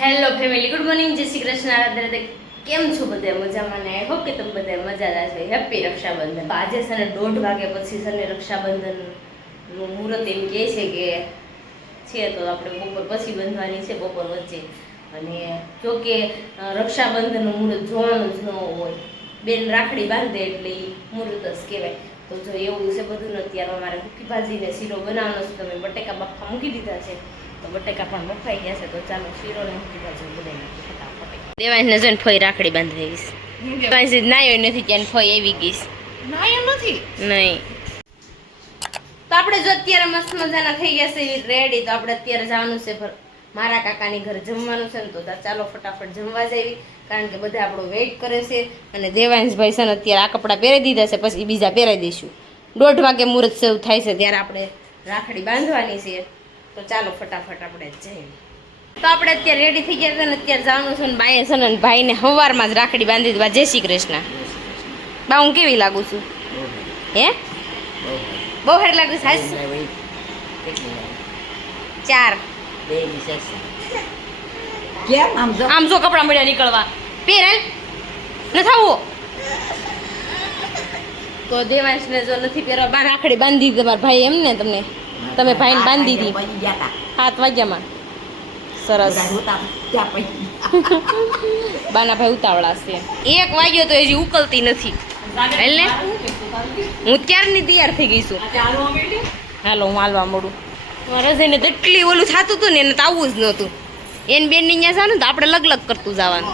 Hello family, good morning, જય શ્રી કૃષ્ણ. રાધે. કેમ છો બધા? મજામાં ને? આઈ હોપ કે તમે બધા મજા છે. હેપી રક્ષાબંધન. આજે છે ને 1:30 વાગ્યા પછી છે ને રક્ષાબંધનનું મુહૂર્ત એમ કહે છે કે છે, તો આપણે બપોર પછી બંધવાની છે, બપોર વચ્ચે. અને જો કે રક્ષાબંધનનું મુહૂર્ત જોવાનું જ ન હોય, બેન રાખડી બાંધે એટલે એ મુહૂર્ત જ કહેવાય. તો જો એવું છે બધું. અત્યારે અમારે ભૂકી ભાજીને શીરો બનાવવાનો છે. તમે બટેકા બાફા મૂકી દીધા છે, તો બટેકા પણ બફાઈ ગયા છે. તો ચાલો શીરો ને મૂકી ભાજી બનાવી નાખીએ ફટાફટ. દેવાંશને જોઈને ફોઈ રાખડી બાંધી ગઈશ. દેવાંશ નાયો નથી ત્યાં ફોઈ આવી ગઈશ. નાયો નથી નહીં. તો આપણે જો અત્યારે મસ્ત મજાના થઈ ગયા છે રેડી. તો આપણે અત્યારે જવાનું છે મારા કાકાની ઘરે જમવાનું છે ને. તો ચાલો ફટાફટ જમવા જઈએ, કારણ કે બધા આપણો વેઇટ કરે છે. અને દેવાંશભાઈ છે ને અત્યારે આ કપડાં પહેરી દીધા છે, પછી બીજા પહેરાવી દઈશું. 1:30 વાગે મુહૂર્ત શરૂ થાય છે, ત્યારે આપણે રાખડી બાંધવાની છે. તો ચાલો ફટાફટ આપણે જઈએ. તો આપણે અત્યારે રેડી થઈ ગયા છે ને અત્યારે જવાનું છે. ને બાઈએ છે ને ભાઈને સવારમાં જ રાખડી બાંધી દીધી. જય શ્રી કૃષ્ણ. બા હું કેવી લાગુ છું? હે બહુ સારી લાગુ છે. 4 આમ જો કપડા મળ્યા નીકળવા પહેરે ન થવું. તો દેવાંશને જો નથી પહેરવા, બા રાખડી બાંધી દીધી તમારા ભાઈ. એમ ને તમે ભાઈને બાંધી દીધી 7 વાગ્યામાં. સરસ. બાના ભાઈ ઉતાવળા છે. 1 વાગ્યો તો હજી ઉકલતી નથી. એટલે હું ક્યારની તૈયાર થઈ ગઈ છું. હાલો હું હાલવા મળું. રજાઈને તો એટલી ઓલું થતું હતું ને, એને તો આવવું જ નહોતું. એને બેનની ત્યાં જવાનું તો આપણે લગ કરતું જવાનું.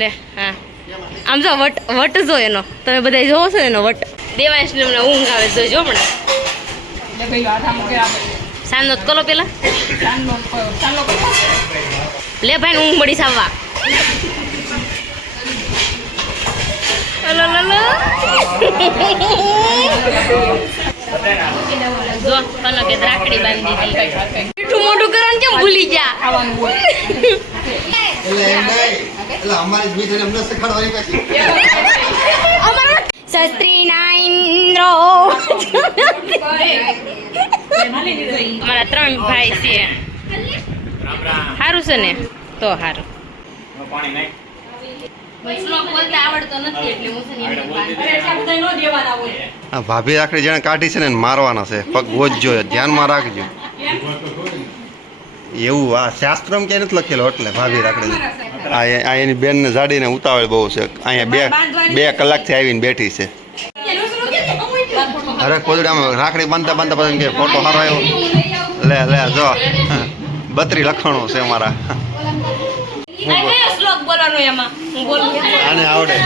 લે હા, આમ જો વટ જો એનો, તમે બધા જોવો છો એનો વટ. દેવાંશને મને ઊંઘ આવે જોજો. પણ સાંજનો કરો પેલા લે ભાઈ ઊંઘ મળી સાવવા. જો તને કે રાખડી બાંધી દીધી. મીઠું મોઢું કરવાનું કેમ ભૂલી ગયા? શસ્ત્રીના ઇન્દ્રો. અમારા 3 ભાઈ છે. સારું છે ને? તો સારું. ભાભી રાખડી જેને કાઢી છે ને મારવાના છે, પગ ગોજજો, ધ્યાનમાં રાખજો. એવું આ શાસ્ત્રમાં ક્યાંય નથી લખેલો. એટલે ભાભી રાખડી આ એની બેનને જાડીને ઉતાવળ બહુ છે. અહીંયા 2 કલાકથી આવીને બેઠી છે. અરે કોદડામાં રાખડી બાંધતા પછી કે ફોટો સારો આવ્યો. લે જો 32 લખણો છે અમારા. આને આવડે.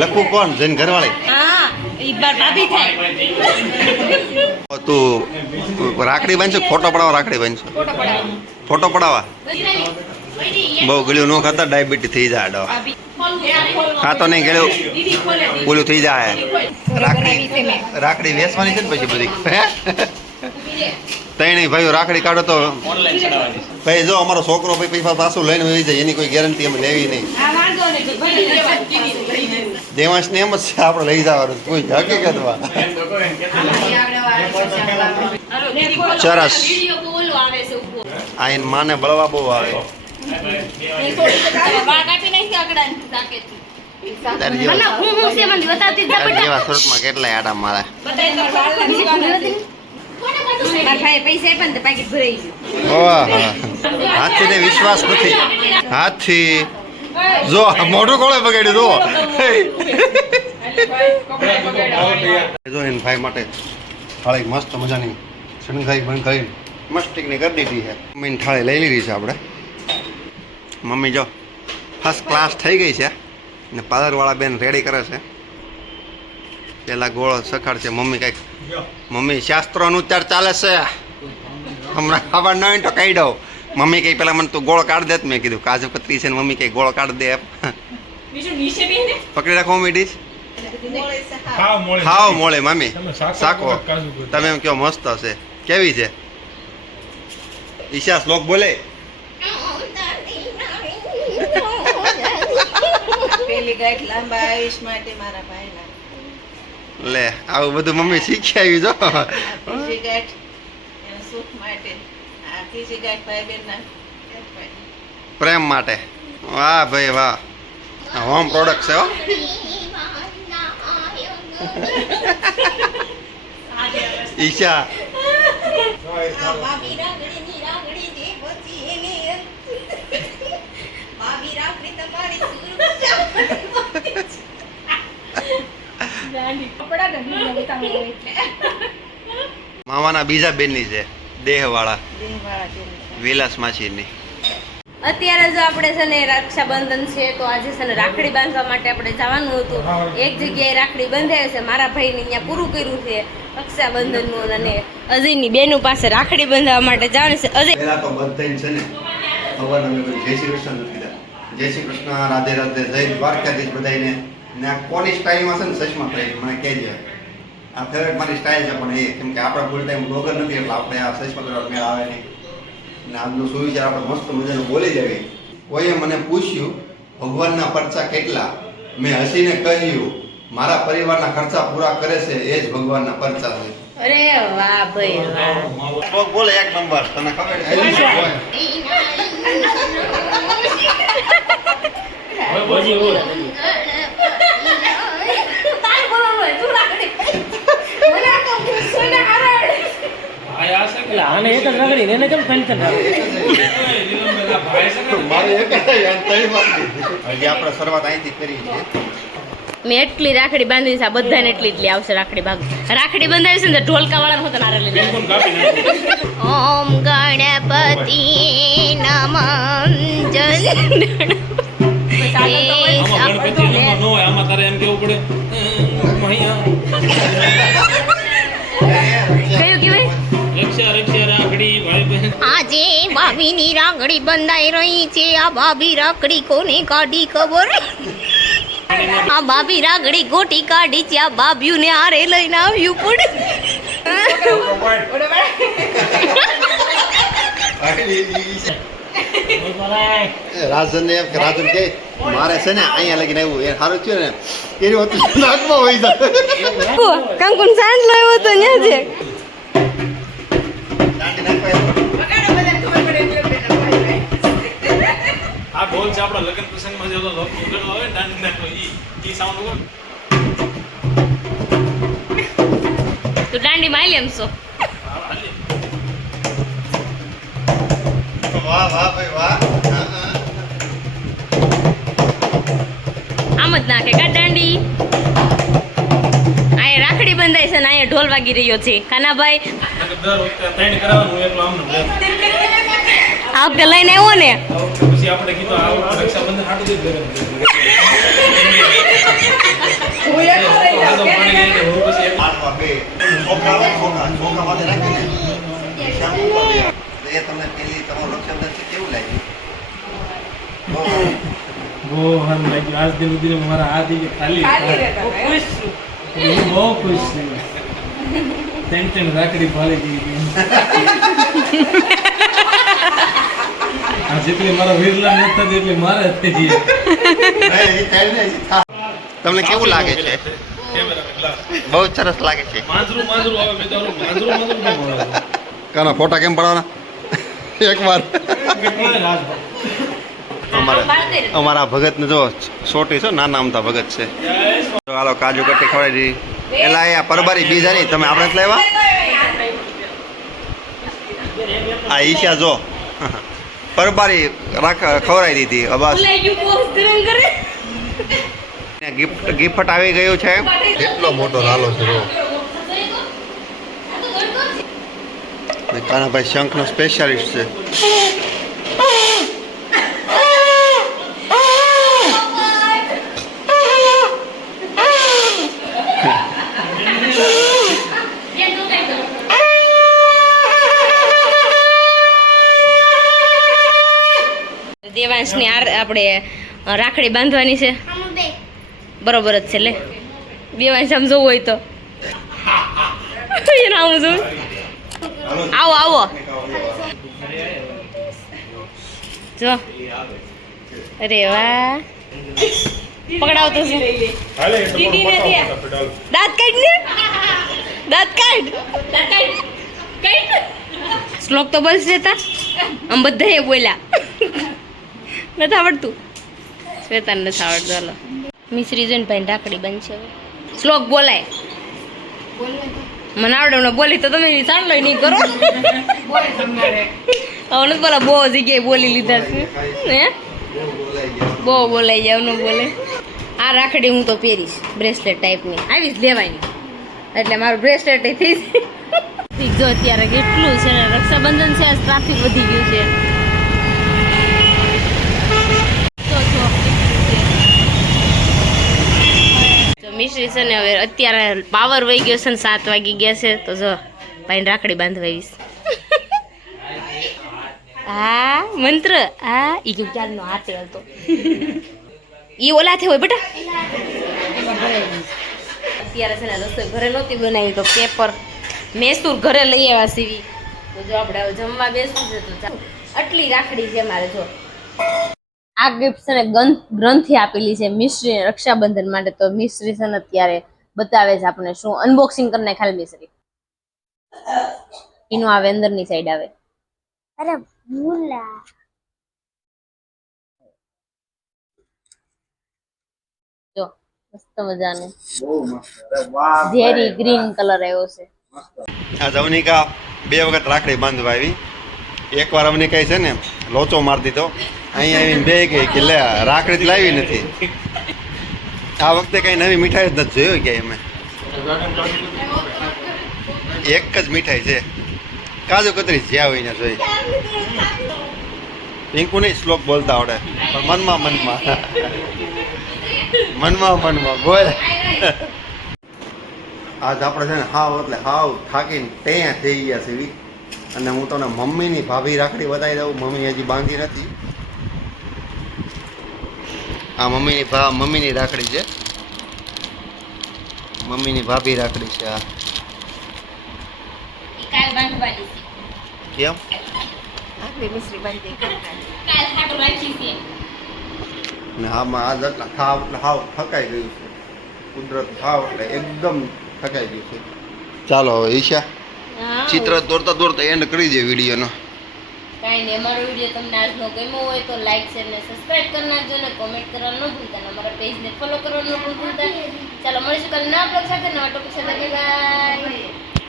લખું કોણ? જઈને ઘરવાળી. તું રાખડી બાંધશો? ફોટો પડાવવા રાખડી બાંધશો? ફોટો પડાવવા બહુ ગળ્યું ન ખાતા, ડાયાબિટીસ થઈ જાય. ખાતો નહીં ગળ્યું ઓલું થઈ જાય. રાખડી વેચવાની છે ને પછી બધી. ત્રણેય ભાઈઓ રાખડી કાઢો તો ભાઈ જો અમારો છોકરો પૈસા પાછું લઈને વહી જાય, એની કોઈ ગેરંટી અમે લેવી નહીં. દેવાંશને એમ જ છે આપણે લઈ જવાનું, કોઈ હકીકતમાં. સરસ. આ એને માને બળવા બહુ આવે. જેવા સુરતમાં કેટલાય આડા મારા. હાથથી વિશ્વાસ નથી. હાથથી જો મોઢું કોળે બગાડ્યું. જો એને ભાઈ માટે થાળી મસ્ત મજાની શણગાઈ બંધાઈ મસ્તીકની કરી દીધી છે. મમ્મીની થાળી લઈ લીધી છે આપણે. મમ્મી જો ફર્સ્ટ ક્લાસ થઈ ગઈ છે ને પાર્લરવાળા બેન રેડી કરે છે. પેલા ગોળો સખાડ છે. મમ્મી શાસ્ત્રોનું ઉચ્ચાર ચાલે છે, હમણાં ખબર ન હોય તો કહી દઉં. મમ્મી કઈ પેલા મને તું ગોળ કાઢ દે. મેં કીધું કાજુ કતરી છે ને મમ્મી કઈ ગોળ કાઢ દે. પકડી રાખો મમ્મી ડીશ. ખાઓ મોળે મામી તમે શાકો શાકો વખત કાજુ કતરી. તમે એમ કહો મસ્ત હશે કેવી છે ઈશા શ્લોક બોલે પેલી ગાંઠ લાંબા આયુષ માટે મારા ભાઈના લે આવું બધું મમ્મી શીખી આવી જો ત્રીજી ગાંઠ એના સુખ માટે આ ત્રીજી ગાંઠ ભાઈ બહેનના પ્રેમ માટે વાહ ભાઈ વાહ હોમ પ્રોડક્ટ છે હો ઈશા ભાભી રાગડીની રાગડી જે પછી એને ભાભી રાગડી તમારી મામાના બીજા બેનની છે દેહવાળા દેહવાળા છે વિલાસ માસીની અત્યારે જો આપણે છે ને રક્ષાબંધન છે તો આજે છે ને રાખડી બાંધવા માટે આપણે જવાનું હતું એક જગ્યાએ રાખડી બંધાય છે મારા ભાઈને અહીંયા પૂરું કર્યું છે રક્ષાબંધનનું અને અજયની બેનું પાસે રાખડી બાંધવા માટે જવાનું છે અજય પહેલા તો બધાને છે ને ખબર અમે કોઈ જય શ્રી કૃષ્ણ નથી કીધા જય શ્રી કૃષ્ણ રાધે રાધે જય દ્વારકાધીશ બધાને ને આ કોની સ્ટાઇલમાં છે ને સચમાં પ્રાઇસ મને કહેજે આ ફેવરેટ મારી સ્ટાઇલ છે પણ એ કેમ કે આપણા ફૂલ ટાઈમ બ્લોગર નથી એટલે આપણે આ સચમાં કરવા મેળ આવે નહીં ને આજનું સુવિચાર આપણે મસ્ત મજાનું બોલી જવી કોઈએ મને પૂછ્યું ભગવાનના પરચા કેટલા મેં હસીને કહ્યું મારા પરિવારના ખર્ચા પૂરા કરે છે એ જ ભગવાનના પરચા છે અરે વાહ ભાઈ વાહ શ્લોક બોલે એક નંબર તને ખબર છે બોજી બોલ. તાર બોલવાનું હોય તું રાખડી મને આ તો ગુસ્સોને આવડે ભાઈ આ છે કે? એટલે આને એક જ રગડી ને એને કેમ ટેન્શન આવે નીલમબેનના ભાઈ છે કે? મારે એક હજી આપણે શરૂઆત અહીંથી કરી છે મેં એટલી રાખડી બાંધી છે આ બધાને એટલી આવશે રાખડી ભાગ રાખડી બંધાવી છે ને તો ઢોલકા વાળા હોતા નારે લઈ બિલકુલ કાપી નાખો. ઓમ ગણપતિ નમઃ જય આમાં ગણપતિ હનુમાન ન હોય આમાં તારે એમ કેવું પડે મૈયા કયું કહેવાય રક્ષા રાખડી ભાઈ બહેન આજે ભાભીની રાખડી બંધાઈ રહી છે આ ભાભી રાખડી કોને કાઢી ખબર આ ભાભી રાખડી ગોટી કાઢી છે આ ભાભીઓને હારે લઈને આવ્યું પડે રાજન એમ કે રાજન કે મારે છે ને અહીંયા લગીને આવ્યું એ સારું થયું ને એની હોતું નાકમાં હોય જાય કંકુન સાંજ લાવ્યો તો ન્યા છે દાંડી નાખવા આ ઢોલ છે આપણા લગ્ન પ્રસંગમાં જે લોકો ઉગડવા હોય ને દાંડી નાખો ઈ સાઉન્ડ ઉપર તું દાંડી મારી એમ છો વાહ વાહ ભાઈ વાહ હા, હા. આમ જ નાખે કા દાંડી અહીંયા રાખડી બંધાય છે ને અહીંયા ઢોલ વાગી રહ્યો છે કાનાભાઈ દર વખતે ત્રણ કરાવવાનું એકલો આમ ને આ વખતે લઈને આવ્યો ને પછી આપણે કીધું આ વખતે રક્ષાબંધન હાટું જ ઘરે હાથમાં બે છોકરા હોય, છોકરા માથે રાખીને શાંતિ કરે. એ તમને પેલી તમારું રક્ષાબંધન છે કેવું લાગ્યું બહુ સારું લાગ્યું આજ દિન સુધી મારા હાથ ઈ કે ખાલી હું બહુ ખુશ છું ત્રણ રાખડી ભાળી ગઈ આ જેટલી મારા વીરલા નથી થતી એટલી મારે થઈ ગઈ તમને કેવું લાગે છે બહુ જ સરસ લાગે છે માંજરું આવે મેં તો માંજરું કેમ આવે કાના ફોટા કેમ પાડવાના એકવાર અમારા ભગત ને જો છોટી છો નાના અમથા ભગત છે તો હાલો કાજુ કટ્ટી ખવડાવી દીધી એલા આ પરબારી બીજા નહીં તમે આપણે જ લેવા આ ઈશા જો પરબારી ખવડાવી દીધી બસ ગિફ્ટ આવી ગયું છે કેટલો મોટો લાલો છે કાનાભાઈ શંખનો સ્પેશિયાલિસ્ટ છે દેવાંશની આપણે રાખડી બાંધવાની છે બરોબર જ છે લે બેવાય સમજવું હોય તો એને આવું છું આવો આવો જો અરે વાહ પકડાવતો છે દાંત કાઢ ને દાંત કાઢ શ્લોક તો બોલશે તા આમ બધા બોલ્યા નથી આવડતું શ્વેતાને નથી આવડતું હાલો મિશ્રી જોઈને ભાઈ ઢાકડી બનશે હવે શ્લોક બોલાય મને આવડે બોલી તો તમે સાંભળો નહીં કરો હવે બોલા બહુ જગ્યાએ બોલી લીધા છે હે બહુ બોલાઈ જાય ન બોલે આ રાખડી હું તો પહેરીશ બ્રેસલેટ ટાઈપની આવીશ લેવાની એટલે મારું બ્રેસલેટ થઈ જો અત્યારે કેટલું છે ને રક્ષાબંધન છે ટ્રાફિક વધી ગયું છે મિશ્રી છે ને હવે અત્યારે પાવર વહી ગયો છે ને 7 વાગી ગયા છે તો જો ભાઈને રાખડી બાંધવા આવીશ હા મંત્ર હા ઈ કે ક્યારનો હાથે હતો ઈ ઓલાથી હોય બેટા અત્યારે છે ને રસોઈ ઘરે નહોતી બનાવી તો પેપર મેસૂર ઘરે લઈ આવ્યા સીવી તો જો આપણે હવે જમવા બેસવું છે તો ચાલો આટલી રાખડી છે મારે જો આ ગિફ્ટ છે ને ગ્રંથથી આપેલી છે મિશ્રી રક્ષાબંધન માટે તો મિશ્રી છે ને અત્યારે બતાવે છે આપણે શું અનબોક્સિંગ કરીને ખાલી મિશ્રી એનું આવે અંદરની સાઈડ આવે અરે ભૂલા જો મસ્ત મજાનું ઝેરી ગ્રીન કલર આવ્યો છે આ જવનિકા 2 વખત રાખડી બાંધવા આવી એકવાર અવનિકા છે ને લોચો મારી દીધો અહીં આવીને બે ગઈ કે લે રાખડી જ લાવી નથી આ વખતે કઈ નવી મીઠાઈ જ નથી જોયો ક્યાંય અમે એક જ મીઠાઈ છે કાજુ કતરી જ્યાં હોય ને જોઈ પિંકુ નહીં શ્લોક બોલતા આવડે પણ મનમાં બોલ આજ આપણે છે ને હાવ એટલે હાવ થાકીને ત્યાં થઈ ગયા છે અને હું તમને મમ્મીની ભાભી રાખડી બતાવી દઉં મમ્મી હજી બાંધી નથી આ મમ્મીની રાખડી છે મમ્મીની ભાભી રાખડી છે આ કાલ બાંધવાની છે કેમ આખરી મિશ્રી બાંધી કાલ હાટો રાખી છે ને આમાં આજ એટલે હાવ થકાઈ ગયું છે કુદરત હાવ એટલે એકદમ થકાઈ ગયું છે ચાલો હવે ઈશા ચિત્ર દોરતા એન્ડ કરી દે વિડીયોનો કાંઈ નહીં અમારો વિડીયો તમને આજનો ગમ્યો હોય તો લાઈક શેર ને સબસ્ક્રાઇબ કરી નાખજો ને કોમેન્ટ કરવાનું ન ભૂલતા અને અમારા પેજને ફોલો કરવાનું ન ભૂલતા ચાલો મળીશું કાલે નવા બ્લોગ સાથે નવા ટોપિક સાથે બાય.